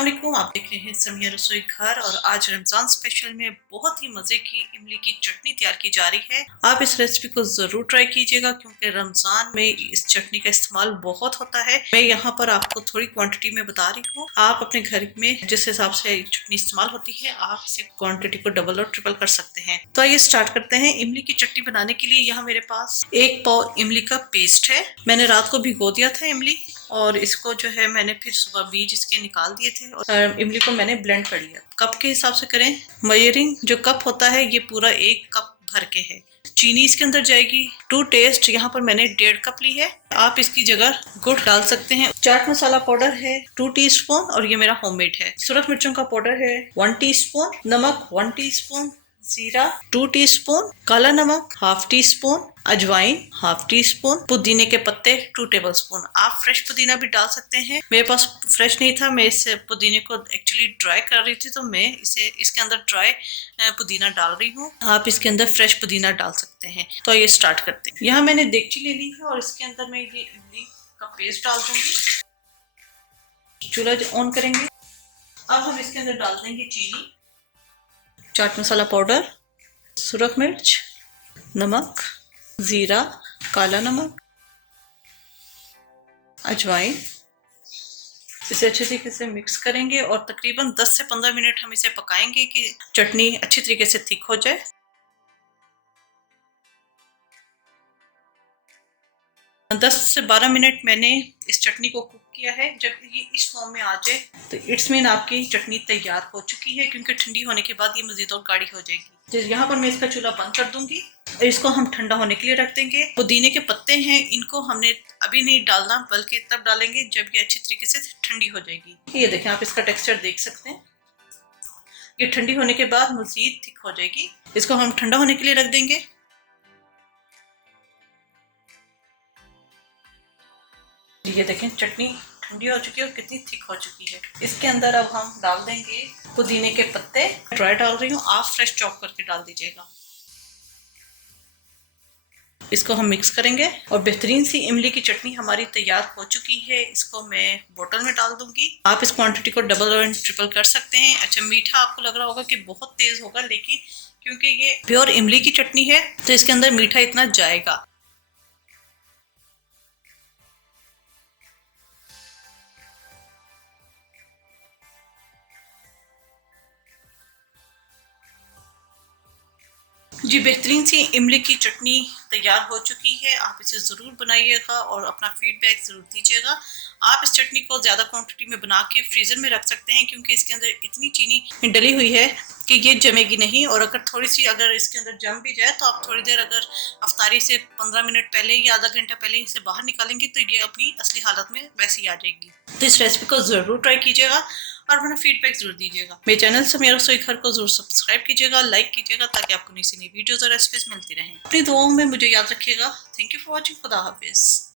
अस्सलाम वालेकुम, आप देख रहे हैं समिया रसोई घर। और आज रमज़ान स्पेशल में बहुत ही मज़े की इमली की चटनी तैयार की जा रही है। आप इस रेसिपी को ज़रूर ट्राई कीजिएगा क्योंकि रमज़ान में इस चटनी का इस्तेमाल बहुत होता है। मैं यहाँ पर आपको थोड़ी क्वांटिटी में बता रही हूँ। आप अपने घर में जिस हिसाब से चटनी इस्तेमाल होती है आप इसी क्वांटिटी को डबल और ट्रिपल कर सकते हैं। तो आइए स्टार्ट करते हैं। इमली की चटनी बनाने के लिए यहाँ मेरे पास 1 पाव इमली का पेस्ट है। मैंने रात को भिगो दिया था इमली, और इसको जो है मैंने फिर सुबह बीज इसके निकाल दिए थे और इमली को मैंने ब्लेंड कर लिया। कप के हिसाब से करें। मेजरिंग जो कप होता है ये पूरा 1 कप भर के है। चीनी इसके अंदर जाएगी टू टेस्ट। यहाँ पर मैंने 1.5 कप ली है। आप इसकी जगह गुड़ डाल सकते हैं। चाट मसाला पाउडर है 2 टीस्पून और ये मेरा होममेड है। सुरख मिर्चों का पाउडर है 1 टीस्पून, नमक 1 टीस्पून, जीरा 2 टीस्पून, काला नमक 1/2 टीस्पून, अजवाइन 1/2 टीस्पून, पुदीने के पत्ते 2 टेबलस्पून। आप फ्रेश पुदीना भी डाल सकते हैं। मेरे पास फ्रेश नहीं था, मैं इस पुदीने को एक्चुअली ड्राई कर रही थी तो मैं इसके अंदर ड्राई पुदीना डाल रही हूँ। आप इसके अंदर फ्रेश पुदीना डाल सकते हैं। तो ये स्टार्ट करते हैं। यहाँ मैंने देगची ले ली है और इसके अंदर मैं ये इमली का पेस्ट डाल दूंगी। चूल्हा ऑन करेंगे। अब हम इसके अंदर डाल देंगे चीनी, चाट मसाला पाउडर, सुरख मिर्च, नमक, जीरा, काला नमक, अजवाइन। इसे अच्छे तरीके से मिक्स करेंगे और तकरीबन 10 से 15 मिनट हम इसे पकाएंगे कि चटनी अच्छी तरीके से थिक हो जाए। 10 से 12 मिनट मैंने इस चटनी को कुक किया है। जब ये इस फॉर्म में आ जाए तो इट्स मीन आपकी चटनी तैयार हो चुकी है, क्योंकि ठंडी होने के बाद ये मजीद और गाढ़ी हो जाएगी। तो यहाँ पर मैं इसका चूल्हा बंद कर दूंगी और इसको हम ठंडा होने के लिए रख देंगे। पुदीने के पत्ते हैं, इनको हमने अभी नहीं डालना बल्कि तब डालेंगे जब ये अच्छी तरीके से ठंडी हो जाएगी। ये देखें, आप इसका टेक्सचर देख सकते हैं। ये ठंडी होने के बाद मजीद थिक हो जाएगी। इसको हम ठंडा होने के लिए रख देंगे। ये देखें, चटनी ठंडी हो चुकी है और कितनी थिक हो चुकी है। इसके अंदर अब हम डाल देंगे पुदीने के पत्ते। ड्राई डाल रही हूँ, आप फ्रेश चॉप करके डाल दीजिएगा। इसको हम मिक्स करेंगे और बेहतरीन सी इमली की चटनी हमारी तैयार हो चुकी है। इसको मैं बोतल में डाल दूंगी। आप इस क्वांटिटी को डबल और ट्रिपल कर सकते हैं। अच्छा, मीठा आपको लग रहा होगा कि बहुत तेज होगा, लेकिन क्योंकि ये प्योर इमली की चटनी है तो इसके अंदर मीठा इतना जाएगा। जी, बेहतरीन सी इमली की चटनी तैयार हो चुकी है। आप इसे ज़रूर बनाइएगा और अपना फीडबैक ज़रूर दीजिएगा। आप इस चटनी को ज़्यादा क्वांटिटी में बना के फ्रीज़र में रख सकते हैं, क्योंकि इसके अंदर इतनी चीनी डली हुई है कि ये जमेगी नहीं। और अगर थोड़ी सी अगर इसके अंदर जम भी जाए तो आप थोड़ी देर अगर अफ्तारी से 15 मिनट पहले या आधा घंटा पहले इसे बाहर निकालेंगे तो ये अपनी असली हालत में वैसी आ जाएगी। तो इस रेसिपी को ज़रूर ट्राई कीजिएगा और अपना फीडबैक जरूर दीजिएगा। मेरे चैनल से मेरा रसोई घर को जरूर सब्सक्राइब कीजिएगा, लाइक कीजिएगा, ताकि आपको नई से नई वीडियोस और रेसिपीज मिलती रहें। अपनी दुआओं में मुझे याद रखिएगा। Thank you for watching. खुदा हाफिज।